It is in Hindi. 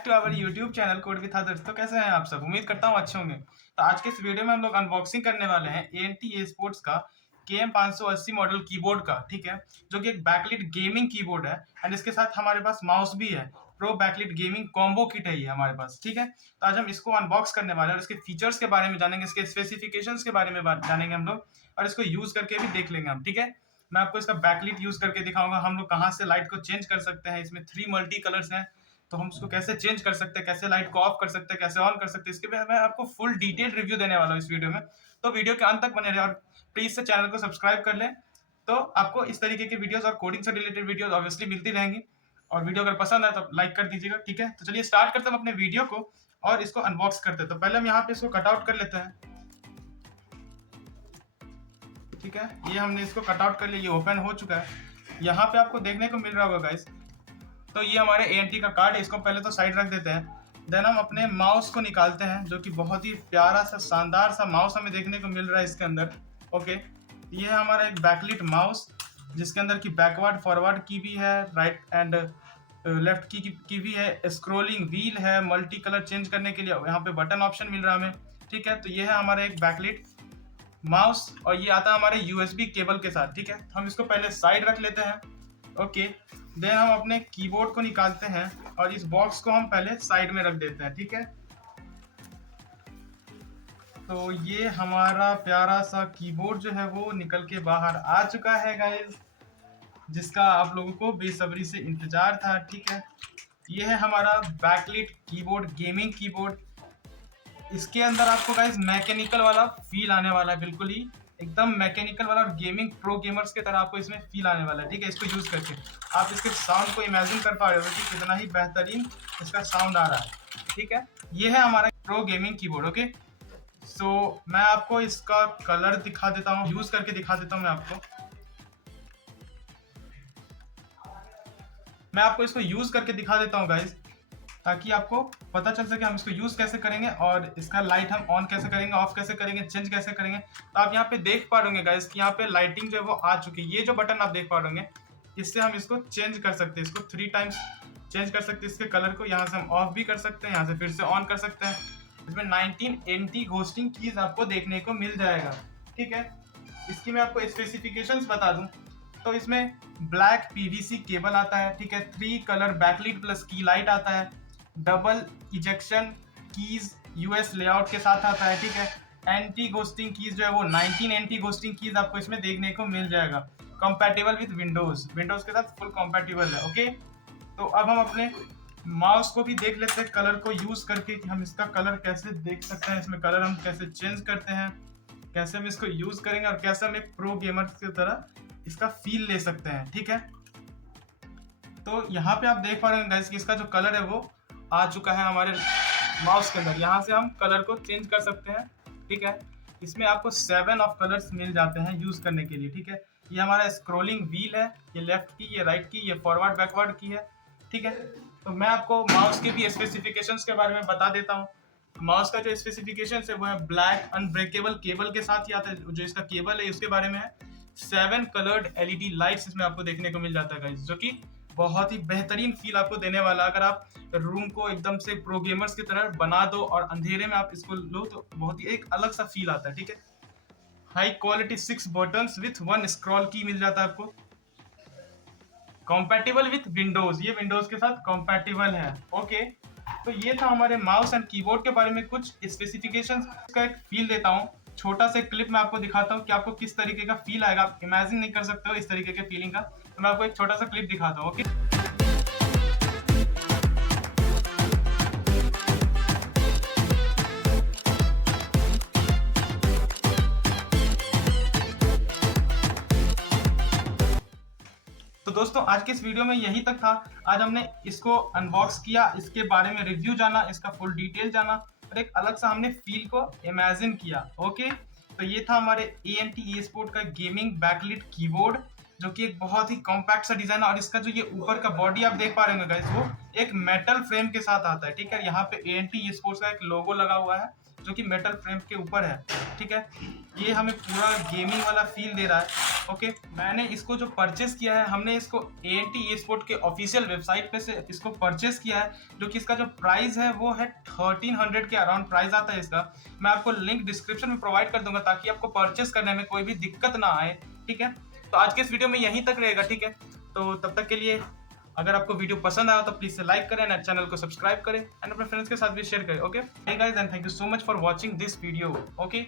Back to our YouTube channel code with others. तो कैसे हैं आप सब? उम्मीद करता हूँ अच्छे होंगे। तो आज के इस वीडियो में हम लोग अनबॉक्सिंग करने वाले हैं ANT स्पोर्ट्स का KM580 मॉडल कीबोर्ड का, ठीक है, जो कि एक बैकलिट गेमिंग कीबोर्ड है एंड इसके साथ हमारे पास माउस भी है। Pro backlit gaming combo kit है ये हमारे पास, ठीक है। तो आज हम इसको अनबॉक्स करने वाले हैं और इसके फीचर्स के बारे में जानेंगे, इसके स्पेसिफिकेशंस के बारे में जानेंगे हम लोग, और इसको यूज करके भी देख लेंगे हम, ठीक है। मैं आपको इसका बैकलिट यूज करके दिखाऊंगा, हम लोग कहाँ से लाइट को चेंज कर सकते हैं। इसमें 3 मल्टी कलर्स हैं, तो हम उसको कैसे चेंज कर सकते हैं, कैसे लाइट को ऑफ कर सकते हैं, कैसे ऑन कर सकते हैं, इसके बारे में मैं आपको फुल डिटेल रिव्यू देने वाला हूँ इस वीडियो में। तो वीडियो के अंत तक बने रहे और प्लीज से चैनल को सब्सक्राइब कर लें, तो आपको इस तरीके के वीडियोस और कोडिंग से रिलेटेड वीडियोस ऑब्वियसली मिलती रहेंगी। और वीडियो अगर पसंद आए तो लाइक कर दीजिएगा, ठीक है। तो चलिए स्टार्ट करते हैं अपने वीडियो को और इसको अनबॉक्स करते हैं। तो पहले हम यहाँ पे इसको कट आउट कर लेते हैं, ठीक है। ये हमने इसको कट आउट कर लिया, ये ओपन हो चुका है। यहाँ पे आपको देखने को मिल रहा होगा गाइस, तो ये हमारे ANT का कार्ड है। इसको पहले तो साइड रख देते हैं, देन हम अपने माउस को निकालते हैं, जो कि बहुत ही प्यारा सा शानदार सा माउस हमें देखने को मिल रहा है इसके अंदर। ओके, ये है हमारा एक बैकलिट माउस, जिसके अंदर की बैकवर्ड फॉरवर्ड की भी है, राइट एंड लेफ्ट की भी है, स्क्रोलिंग व्हील है, मल्टी कलर चेंज करने के लिए यहाँ पे बटन ऑप्शन मिल रहा है हमें, ठीक है। तो ये है हमारा एक बैकलिट माउस और ये आता है हमारे USB केबल के साथ, ठीक है। हम इसको पहले साइड रख लेते हैं, ओके। देन हम अपने कीबोर्ड को निकालते हैं और इस बॉक्स को हम पहले साइड में रख देते हैं, ठीक है। तो ये हमारा प्यारा सा कीबोर्ड जो है वो निकल के बाहर आ चुका है गाइस, जिसका आप लोगों को बेसब्री से इंतजार था, ठीक है। ये है हमारा बैकलिट कीबोर्ड, गेमिंग कीबोर्ड। इसके अंदर आपको गाइस मैकेनिकल वाला फील आने वाला है, बिल्कुल ही एकदम मैकेनिकल वाला, और गेमिंग प्रो गेमर्स की तरह आपको इसमें फील आने वाला है, ठीक है। इसको यूज करके आप इसके साउंड को इमेजिन कर पा रहे हो कि कितना ही बेहतरीन इसका साउंड आ रहा है, ठीक है। ये है हमारा प्रो गेमिंग कीबोर्ड, ओके। सो मैं आपको इसका कलर दिखा देता हूँ, यूज करके दिखा देता हूँ मैं आपको इसको यूज करके दिखा देता हूँ गाइज, ताकि आपको पता चल सके हम इसको यूज कैसे करेंगे और इसका लाइट हम ऑन कैसे करेंगे, ऑफ कैसे करेंगे, चेंज कैसे करेंगे। तो आप यहाँ पे देख पा रहे गाइस कि यहाँ पे लाइटिंग जो है वो आ चुकी है। ये जो बटन आप देख पा रहे इससे हम इसको चेंज कर सकते हैं, इसको 3 टाइम्स चेंज कर सकते हैं इसके कलर को। यहाँ से हम ऑफ भी कर सकते हैं, यहाँ से फिर से ऑन कर सकते हैं। इसमें 19 एंटी घोस्टिंग कीज आपको देखने को मिल जाएगा, ठीक है। इसकी मैं आपको स्पेसिफिकेशंस बता दूं तो इसमें ब्लैक PVC केबल आता है, ठीक है। 3 कलर बैकलिट प्लस की लाइट आता है, double ejection keys US layout के साथ आता है, ठीक है। एंटी घोस्टिंग कीज जो है वो 19 एंटी घोस्टिंग कीज आपको इसमें देखने को मिल जाएगा। कंपैटिबल विद विंडोज के साथ फुल कंपैटिबल है, ओके। तो अब हम अपने माउस को भी देख लेते हैं कलर को यूज करके कि हम इसका कलर कैसे देख सकते हैं, इसमें कलर हम कैसे चेंज करते हैं, कैसे हम इसको यूज करेंगे और कैसे हम एक प्रो गेमर की तरह इसका फील ले सकते हैं, ठीक है। तो यहाँ पे आप देख पा रहे हैं गाइस कि इसका जो कलर है वो आ चुका है हमारे माउस के अंदर। यहाँ से हम कलर को चेंज कर सकते हैं, ठीक है। इसमें आपको 7 ऑफ कलर्स मिल जाते हैं यूज करने के लिए, ठीक है। ये हमारा स्क्रोलिंग व्हील है, ये लेफ्ट की, ये राइट की, ये फॉरवर्ड बैकवर्ड की है, ठीक है। तो मैं आपको माउस के भी स्पेसिफिकेशंस के बारे में बता देता हूँ। माउस का जो स्पेसिफिकेशन है वो है ब्लैक अनब्रेकेबल केबल के साथ ही आता है। जो इसका केबल है उसके बारे में है 7 कलर्ड LED लाइट्स इसमें आपको देखने को मिल जाता है गाइस, जो कि बहुत ही बेहतरीन फील आपको देने वाला। अगर आप रूम को एकदम से प्रो गेमर्स की तरह बना दो और अंधेरे में आप इसको लो तो बहुत ही एक अलग सा फील आता है, ठीक है। High quality 6 buttons with 1 scroll की मिल जाता है आपको। कंपैटिबल विथ विंडोज, ये विंडोज के साथ कंपैटिबल है, ओके। तो ये था हमारे माउस एंड कीबोर्ड के बारे में कुछ स्पेसिफिकेशंस का एक फील देता हूँ। छोटा सा क्लिप मैं आपको दिखाता हूँ कि आपको किस तरीके का फील आएगा। आप इमेजिन नहीं कर सकते हो इस तरीके के फीलिंग का, तो मैं आपको एक छोटा सा क्लिप दिखाता हूँ, ओके। तो दोस्तों आज के इस वीडियो में यही तक था। आज हमने इसको अनबॉक्स किया, इसके बारे में रिव्यू जाना, इसका फुल डिटेल जाना और एक अलग सा हमने फील को इमेजिन किया, ओके। तो ये था हमारे ANT eSport का गेमिंग बैकलिट कीबोर्ड, जो कि एक बहुत ही कॉम्पैक्ट सा डिजाइन है। और इसका जो ये ऊपर का बॉडी आप देख पा रहे हैं गाइस, वो एक मेटल फ्रेम के साथ आता है, ठीक है। यहाँ पे ANT eSports का एक लोगो लगा हुआ है जो कि मेटल फ्रेम के ऊपर है, ठीक है। ये हमें पूरा गेमिंग वाला फील दे रहा है। ओके, मैंने इसको जो परचेस किया है, हमने इसको ANT eSport के ऑफिशियल वेबसाइट पे से इसको परचेस किया है, जो कि इसका जो प्राइस है वो है 1300 के अराउंड प्राइस आता है इसका। मैं आपको लिंक डिस्क्रिप्शन में प्रोवाइड कर दूंगा ताकि आपको परचेस करने में कोई भी दिक्कत ना आए, ठीक है। तो आज के इस वीडियो में यहीं तक रहेगा, ठीक है। तो तब तक के लिए अगर आपको वीडियो पसंद आया तो प्लीज से लाइक करें एंड चैनल को सब्सक्राइब करें एंड अपने फ्रेंड्स के साथ भी शेयर करें। Okay, hey guys and thank you so much for watching this video. Okay.